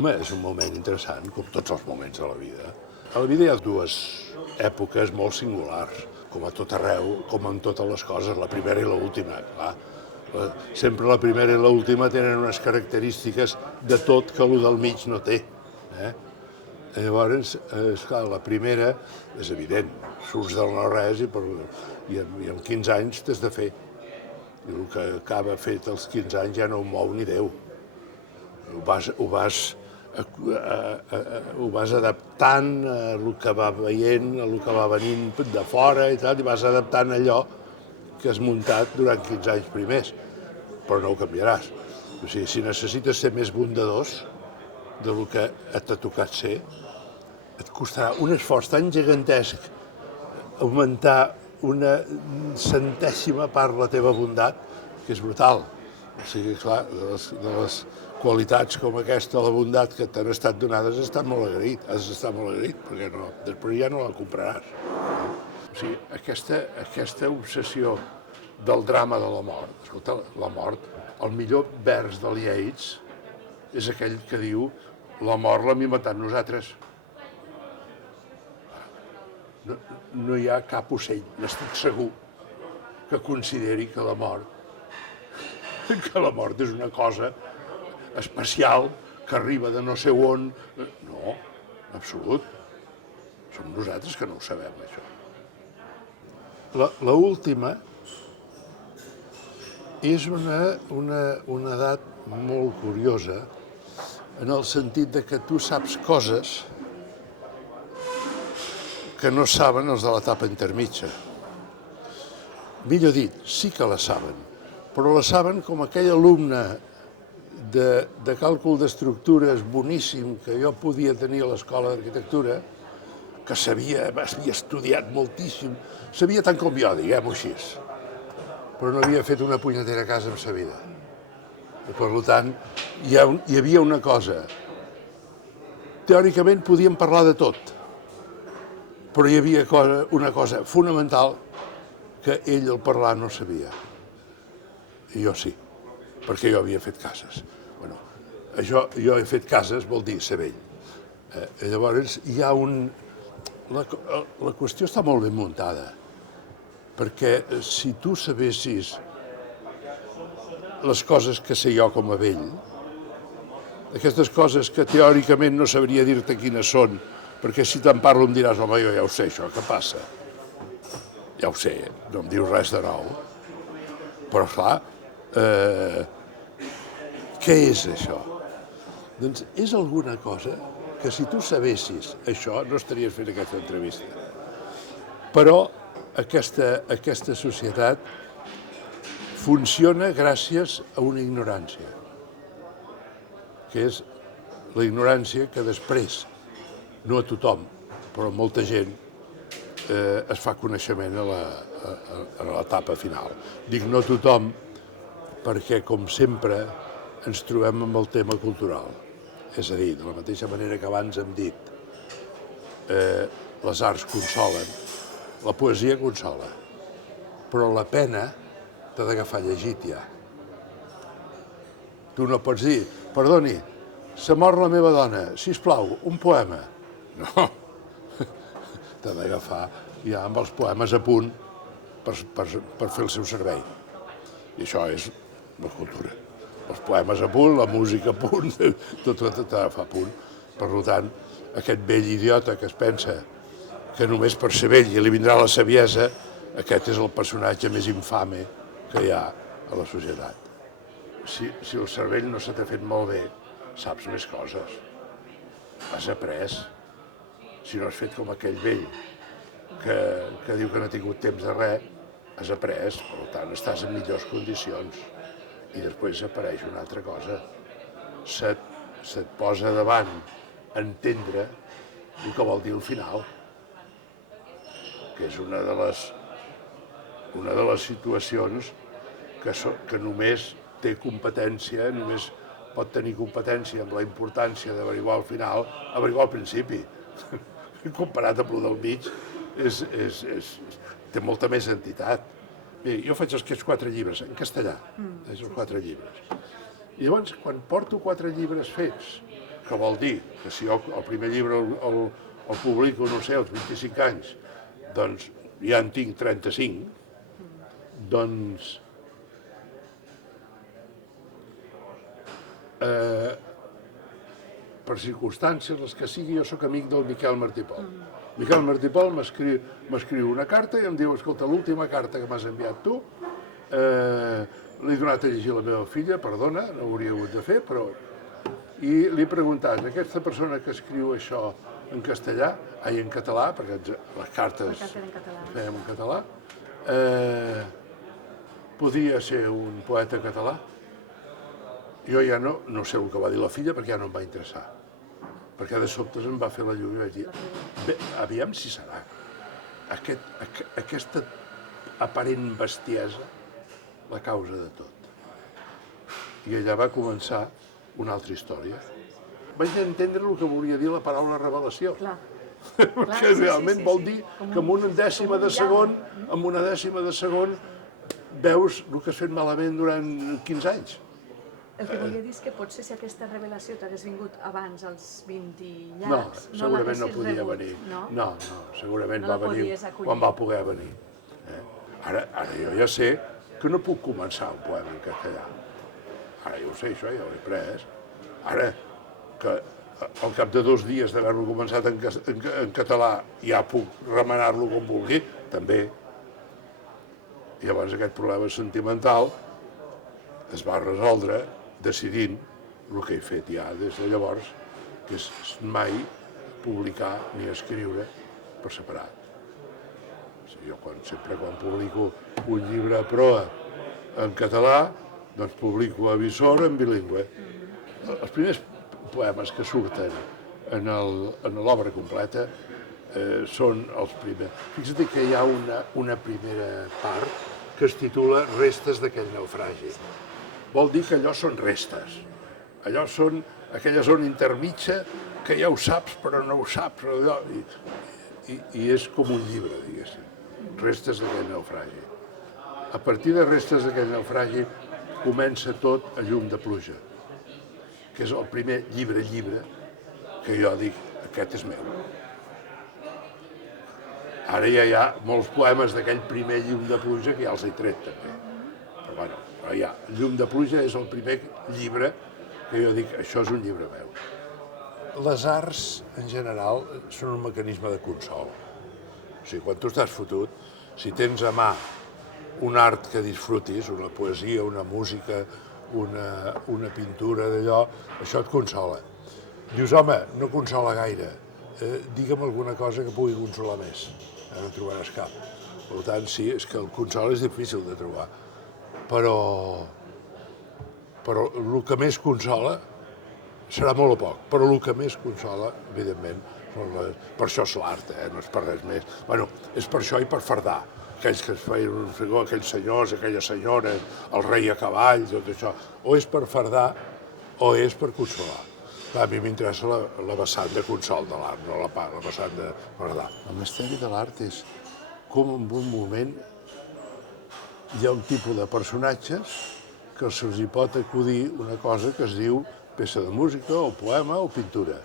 Home, és un moment interessant, com tots els moments de la vida. A la vida hi ha dues èpoques molt singulars, com a tot arreu, com en totes les coses, la primera i l'última, clar. Sempre la primera i l'última tenen unes característiques de tot que el del mig no té. Llavors, esclar, la primera és evident, surts del no-res i amb 15 anys t'has de fer. I el que acaba fet als 15 anys ja no ho mou ni Déu. Ho vas adaptant a el que va veient, a el que va venint de fora i tal, i vas adaptant allò que has muntat durant 15 anys primers, però no ho canviaràs. O sigui, si necessites ser més bondadós del que t'ha tocat ser, et costarà un esforç tan gegantesc augmentar una centèsima part la teva bondat, que és brutal. O sigui, clar, de les qualitats com aquesta, la bondat que t'han estat donades, has estat molt agraït, perquè després ja no la compraràs. O sigui, aquesta obsessió del drama de la mort. Escolta, la mort, el millor vers del Yeats és aquell que diu la mort l'hem inventat nosaltres. No hi ha cap ocell, n'estic segur, que consideri que la mort és una cosa especial que arriba de no sé on. No, en absolut. Som nosaltres que no ho sabem, això. L'última és una edat molt curiosa en el sentit de que tu saps coses que no saben els de l'etapa intermitja. Millor dit, sí que la saben, però la saben com aquell alumne de càlcul d'estructures boníssim que jo podia tenir a l'escola d'arquitectura, que havia estudiat moltíssim, sabia tant com jo, diguem-ho així, però no havia fet una punyetera casa en sa vida. I, per tant, hi havia una cosa. Teòricament podíem parlar de tot, però hi havia una cosa fonamental que ell, al parlar, no sabia. I jo sí, perquè jo havia fet cases. Bueno, jo he fet cases vol dir ser vell. Llavors, hi ha la qüestió està molt ben muntada, perquè si tu sabessis les coses que sé jo com a vell, aquestes coses que teòricament no sabria dir-te quines són, perquè si te'n parlo em diràs, home, jo ja ho sé, això, què passa? Ja ho sé, no em dius res de nou. Però, clar, què és això? Doncs és alguna cosa que si tu sabessis això no estaries fent aquesta entrevista. Però aquesta societat funciona gràcies a una ignorància, que és la ignorància que després, no a tothom, però a molta gent, es fa coneixement a l'etapa final. Dic no a tothom perquè, com sempre, ens trobem amb el tema cultural. És a dir, de la mateixa manera que abans hem dit, les arts consolen, la poesia consola, però la pena t'ha d'agafar llegit ja. Tu no pots dir, perdoni, s'ha mort la meva dona, sisplau, un poema. No, t'ha d'agafar ja amb els poemes a punt per fer el seu servei. I això és la cultura. Els poemes a punt, la música a punt, tot t'ha d'agafar a punt. Per tant, aquest vell idiota que es pensa que només per ser vell li vindrà la saviesa, aquest és el personatge més infame que hi ha a la societat. Si el cervell no se t'ha fet molt bé, saps més coses. Has après. Si no has fet com aquell vell que diu que no ha tingut temps de res, has après, per tant, estàs en millors condicions. I després apareix una altra cosa. Se't posa davant entendre el que vol dir el final, que és una de les situacions que només té competència, només pot tenir competència amb la importància d'averiguar el final, averiguar el principi. Comparat amb el del mig, té molta més entitat. Mira, jo faig aquests 4 llibres, en castellà, els 4 llibres. I llavors, quan porto 4 llibres fets, que vol dir que si jo el primer llibre el publico, no sé, als 25 anys, doncs ja en tinc 35, doncs per circumstàncies, les que sigui, jo sóc amic del Miquel Martí Pol. Miquel Martí Pol m'escriu una carta i em diu, escolta, l'última carta que m'has enviat tu, l'he donat a llegir a la meva filla, perdona, no ho hauria hagut de fer, però... I li he preguntat, aquesta persona que escriu això en castellà, en català, perquè les cartes les fèiem en català, podia ser un poeta català? Jo ja no sé el que va dir la filla perquè ja no em va interessar. Perquè de sobte em va fer la llum i vaig dir, bé, aviam si serà aquesta aparent bestiesa la causa de tot. I allà va començar una altra història. Vaig entendre el que volia dir la paraula revelació. Perquè realment vol dir que en una dècima de segon veus el que has fet malament durant 15 anys. El que volia dir és que potser si aquesta revelació t'hagués vingut abans, als 20 i No, llargs, segurament no podia venir. No, segurament va venir quan va poder venir. Ara jo ja sé que no puc començar un poema en castellà. Ara ja ho sé, això ja ho he pres. Ara, que al cap de 2 dies d'haver-lo començat en català ja puc remenar-lo com vulgui, també. I llavors aquest problema sentimental es va resoldre decidint el que he fet ja des de llavors, que és mai publicar ni escriure per separat. Jo sempre quan publico un llibre a proa en català, doncs publico a Visor en bilingüe. Els primers poemes que surten en l'obra completa són els primers. Fixa't que hi ha una primera part que es titula Restes d'aquell naufragi. Vol dir que allò són restes. Allò són aquella zona intermitja que ja ho saps però no ho saps. I és com un llibre, diguéssim. Restes d'aquell naufragi. A partir de Restes d'aquell naufragi comença tot a Llum de pluja, que és el primer llibre que jo dic, aquest és meu. Ara ja hi ha molts poemes d'aquell primer Llum de pluja que ja els he tret també. Però bueno, ja, Llum de pluja és el primer llibre que jo dic, això és un llibre meu. Les arts, en general, són un mecanisme de consol. O sigui, quan tu estàs fotut, si tens a mà un art que disfrutis, una poesia, una música, una pintura d'allò, això et consola. Dius, home, no consola gaire, digue'm alguna cosa que pugui consolar més. No en trobaràs cap. Per tant, sí, és que el consol és difícil de trobar. Però el que més consola serà molt o poc, però el que més consola, evidentment, per això és l'art, no és per res més. Bueno, és per això i per fardar. Aquells que es feien aquells senyors, aquelles senyores, el rei a cavall, tot això. O és per fardar o és per consolar. A mi m'interessa la vessant de consol de l'art, no la vessant de fardar. El misteri de l'art és com en un moment hi ha un tipus de personatges que se'ls hi pot acudir una cosa que es diu peça de música, o poema, o pintura.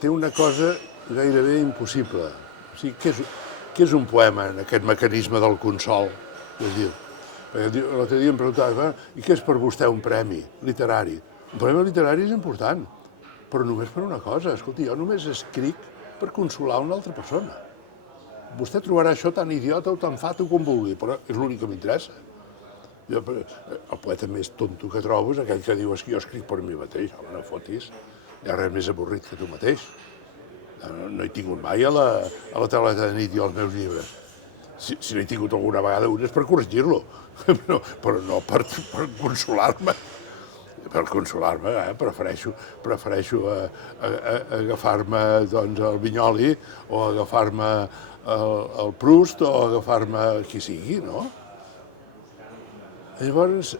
Té una cosa gairebé impossible. O sigui, què és un poema en aquest mecanisme del consol? L'altre dia em preguntava, i què és per vostè un premi literari? Un premi literari és important, però només per una cosa. Escolti, jo només escric per consolar una altra persona. Vostè trobarà això tan idiota o tan fato com vulgui, però és l'únic que m'interessa. El poeta més tonto que trobo és aquell que diu que jo escric per mi mateix. Home, no fotis, hi ha res més avorrit que tu mateix. No he tingut mai a la tauleta de nit jo els meus llibres. Si n'he tingut alguna vegada un és per corregir-lo, però no per consolar-me. Per consolar-me, prefereixo agafar-me el Vinyoli o agafar-me el Proust o agafar-me qui sigui, no? Llavors,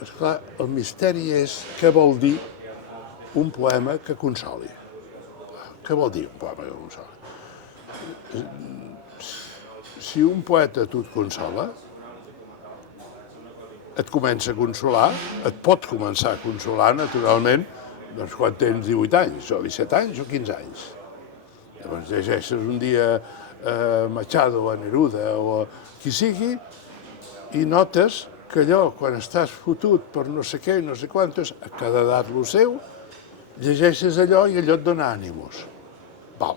esclar, el misteri és què vol dir un poema que consoli. Què vol dir un poema que consoli? Si un poeta a tu et consola, et comença a consolar, et pot començar a consolar, naturalment, doncs quan tens 18 anys, o 17 anys, o 15 anys. Llavors llegeixes un dia Machado o Neruda o qui sigui i notes que allò, quan estàs fotut per no sé què i no sé quantos, a cada edat lo seu, llegeixes allò i allò et dona ànimos. Val.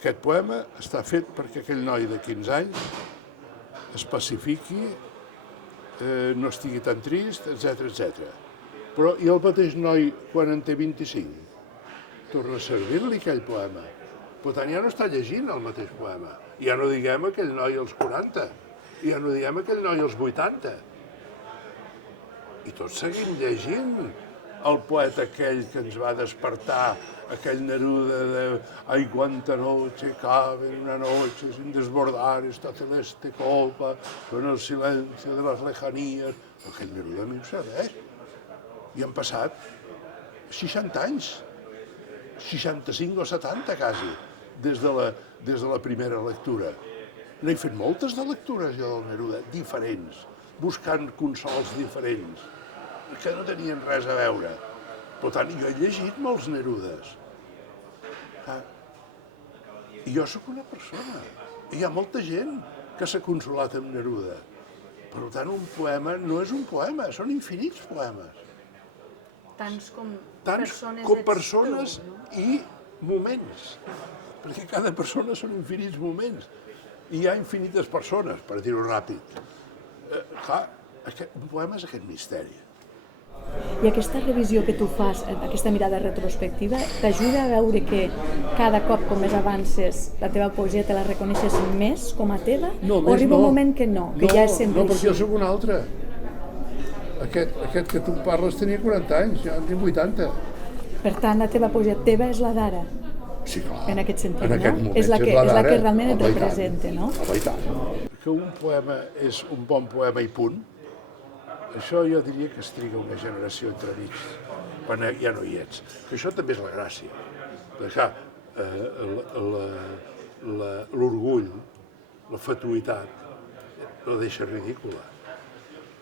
Aquest poema està fet perquè aquell noi de 15 anys es pacifiqui, no estigui tan trist, etc. Però i el mateix noi, quan en té 25, torna a servir-li aquell poema. Per tant, ja no està llegint el mateix poema. Ja no diguem aquell noi als 40, ja no diguem aquell noi als 80. I tots seguim llegint el poeta aquell que ens va despertar, aquell Neruda de «Ay, cuánta noche cabe en una noche sin desbordar esta celeste copa, con el silencio de las lejanías». Aquell Neruda a mi em serveix. I han passat 60 anys, 65 o 70 quasi, des de la primera lectura. N'he fet moltes de lectures jo del Neruda, diferents, buscant consols diferents, que no tenien res a veure. Per tant, jo he llegit molts Nerudes. I jo sóc una persona. I hi ha molta gent que s'ha consolat amb Neruda. Per tant, un poema no és un poema, són infinits poemes. Tants com persones i moments. Perquè cada persona són infinits moments. I hi ha infinites persones, per dir-ho ràpid. Clar, un poema és aquest misteri. I aquesta revisió que tu fas, aquesta mirada retrospectiva, t'ajuda a veure que cada cop, com més avances, la teva poesia te la reconeixes més com a teva? No, o arriba un moment que no, que ja és sempre així? No, perquè jo sóc un altre. Aquest que tu parles tenia 40 anys, jo en tinc 80. Per tant, la teva poesia teva és la d'ara? Sí, clar. En aquest sentit, en aquest no? Moment, és la que realment et representa, no? Home, i tant. Que un poema és un bon poema i punt, això jo diria que es triga una generació entremig, quan ja no hi ets. Que això també és la gràcia. Perquè, l'orgull, la fatuïtat, la deixa ridícula.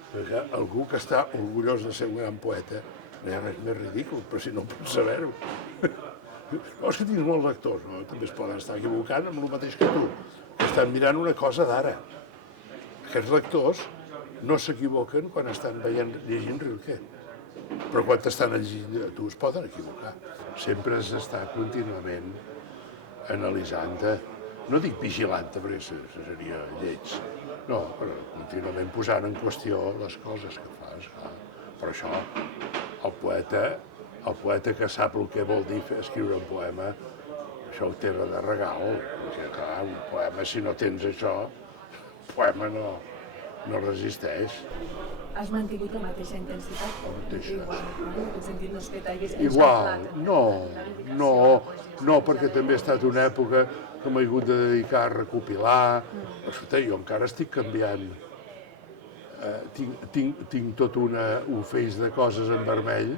Perquè algú que està orgullós de ser un gran poeta, no hi ha res més ridícul, però si no pots saber-ho. No, és que tens molts lectors, no? També es poden estar equivocant amb el mateix que tu, que estan mirant una cosa d'ara. Aquests lectors no s'equivoquen quan estan llegint Rilke, però quan estan llegint tu es poden equivocar. Sempre has d'estar contínuament analitzant-te, no dic vigilant-te perquè seria lleig, no, però contínuament posant en qüestió les coses que fas. Però això, el poeta que sap el que vol dir escriure un poema, això ho té de regal, perquè clar, un poema, si no tens això, el poema no resisteix. Has mantingut la mateixa intensitat? La mateixa. Igual, en aquest sentit no és que t'hagués igual, no, perquè també ha estat una època que m'he hagut de dedicar a recopilar. Escolta, jo encara estic canviant. Tinc tot un feix de coses en vermell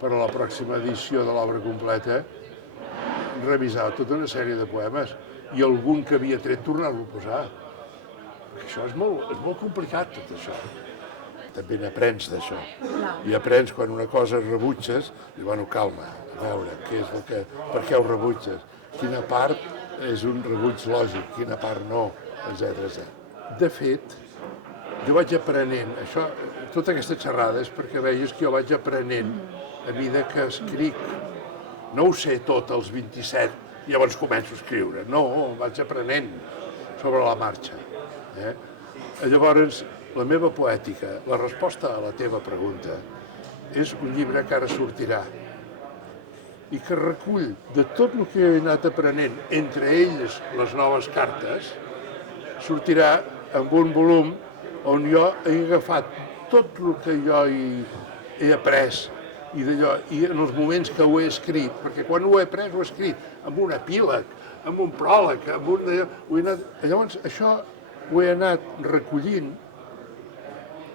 per a la pròxima edició de l'obra completa, revisar tota una sèrie de poemes i algun que havia tret tornar-lo a posar. Això és molt complicat, tot això. També n'aprens d'això. I aprens quan una cosa rebutges, i bueno, calma, a veure, per què ho rebutges? Quina part és un rebuig lògic, quina part no, etc. De fet, jo vaig aprenent, tota aquesta xerrada és perquè veies que jo vaig aprenent a mesura que escric. No ho sé tot als 27, llavors començo a escriure. No, vaig aprenent sobre la marxa. Llavors, la meva poètica, la resposta a la teva pregunta, és un llibre que ara sortirà i que recull de tot el que he anat aprenent, entre ells les noves cartes, sortirà amb un volum on jo he agafat tot el que jo he après i en els moments que ho he escrit, perquè quan ho he après ho he escrit amb un epíleg, amb un pròleg, llavors això ho he anat recollint,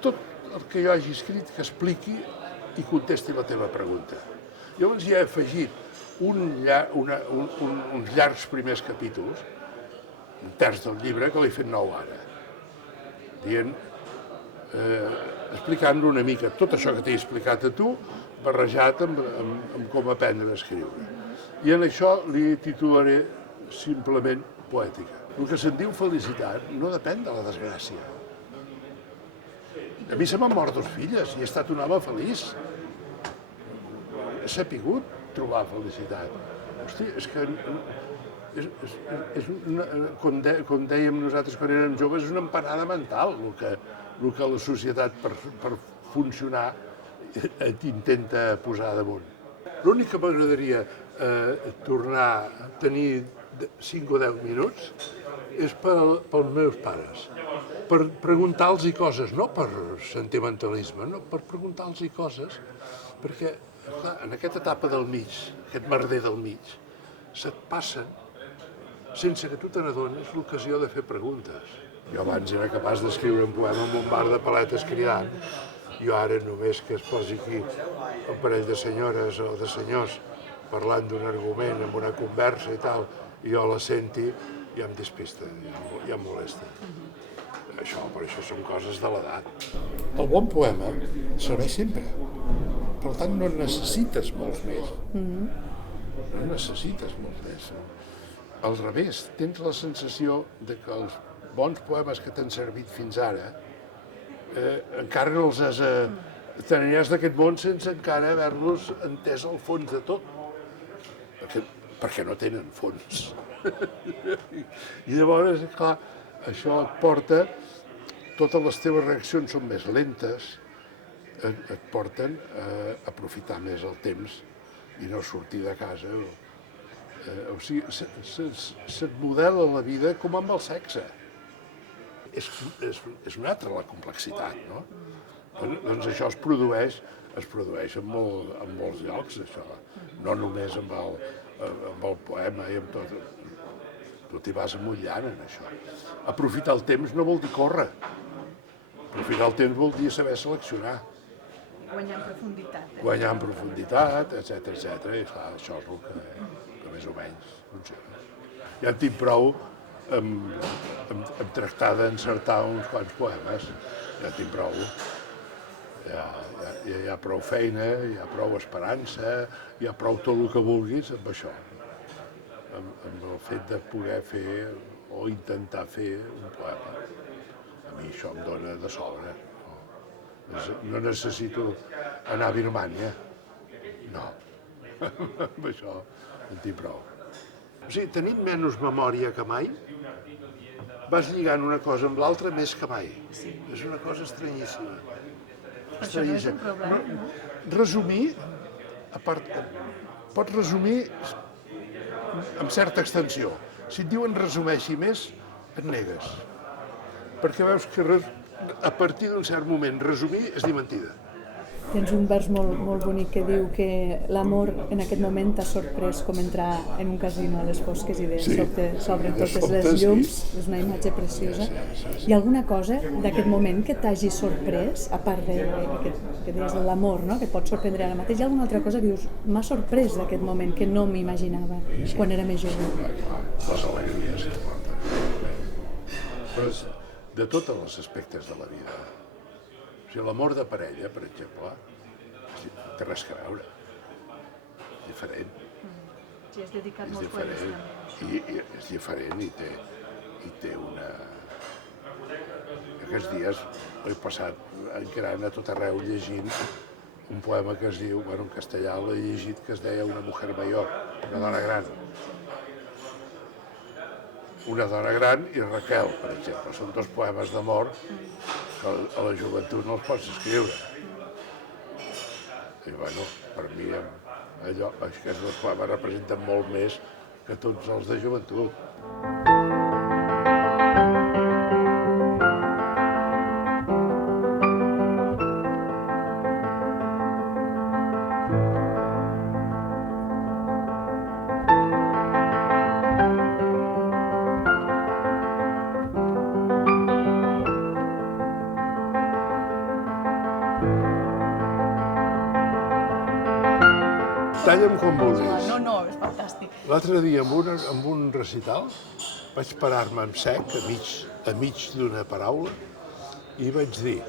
tot el que jo hagi escrit que expliqui i contesti la teva pregunta. Llavors hi he afegit uns llargs primers capítols, un terç del llibre, que l'he fet nou ara, dient explicant-lo una mica, tot això que t'he explicat a tu, barrejat amb com aprendre a escriure. I en això li titularé simplement poètica. El que se'n diu felicitat no depèn de la desgràcia. A mi se m'han mort 2 filles i he estat un home feliç. He sapigut trobar felicitat. Hosti, és que com dèiem nosaltres quan érem joves, és una empanada mental el que la societat per funcionar intenta posar damunt. L'únic que m'agradaria tornar a tenir 5 o 10 minuts és pels meus pares, per preguntar-los coses, no per sentimentalisme, no, per preguntar-los coses, perquè clar, en aquesta etapa del mig, aquest merder del mig, se't passen sense que tu te n'adonis l'ocasió de fer preguntes. Jo abans era capaç d'escriure un poema amb un bar de paletes cridant, jo ara només que es posi aquí un parell de senyores o de senyors parlant d'un argument, amb una conversa i tal, i jo la senti, ja em despista, ja em molesta. Per això són coses de l'edat. El bon poema serveix sempre. Per tant, no necessites molts més. No necessites molts més. Al revés, tens la sensació de que els bons poemes que t'han servit fins ara encara no els has... Te n'aniràs d'aquest món sense encara haver-los entès al fons de tot. Perquè no tenen fons. I llavors, clar, això et porta... Totes les teves reaccions són més lentes, et porten a aprofitar més el temps i no sortir de casa. O sigui, se't modela la vida com amb el sexe. És una altra la complexitat, no? Doncs això es produeix en molts llocs, això. No només amb el poema i amb tot. Tu t'hi vas amullant en això. Aprofitar el temps no vol dir córrer. Aprofitar el temps vol dir saber seleccionar. Guanyar en profunditat. Guanyar en profunditat, etcètera. I clar, això és el que més o menys funciona. Ja en tinc prou amb tractar d'encertar uns quants poemes. Ja en tinc prou. Hi ha prou feina, hi ha prou esperança, hi ha prou tot el que vulguis amb això. Amb el fet de poder fer o intentar fer un poema. A mi això em dona de sobre. No necessito anar a Birmània. No. Amb això en tinc prou. O sigui, tenint menys memòria que mai, vas lligant una cosa amb l'altra més que mai. És una cosa estranyíssima. Això no és un problema, no? Resumir, pots resumir amb certa extensió. Si et diuen resumeixi més, et negues. Perquè veus que a partir d'un cert moment resumir és dir mentida. Tens un vers molt bonic que diu que l'amor en aquest moment t'ha sorprès com entrar en un casino a les fosques i de sobte s'obren totes les llums. És una imatge preciosa. Hi ha alguna cosa d'aquest moment que t'hagi sorprès, a part que deies de l'amor, no? Que et pot sorprendre ara mateix? Hi ha alguna altra cosa que dius, m'ha sorprès d'aquest moment que no m'imaginava quan era més jove? Les alegries que porten. Però de tots els aspectes de la vida. O sigui, l'amor de parella, per exemple, té res a veure. És diferent. Sí, has dedicat molts poemes també. I és diferent i té una... Aquests dies he passat encarant a tot arreu llegint un poema que es diu, bueno, en castellà l'he llegit, que es deia Una mujer mayor, una dona gran. Una dona gran i Raquel, per exemple. Són 2 poemes d'amor que a la joventut no els pots escriure. I, bueno, per mi aquests 2 poemes representen molt més que tots els de joventut. Talla'm com vulguis. No, és fantàstic. L'altre dia, amb un recital, vaig parar-me en sec, a mig d'una paraula, i vaig dir,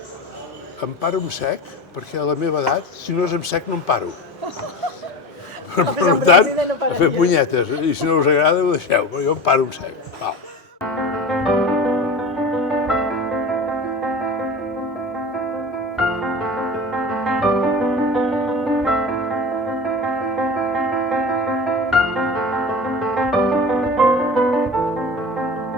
em paro en sec, perquè a la meva edat, si no és en sec, no em paro. Per tant, a fer punyetes. I si no us agrada, ho deixeu, però jo em paro en sec. Val.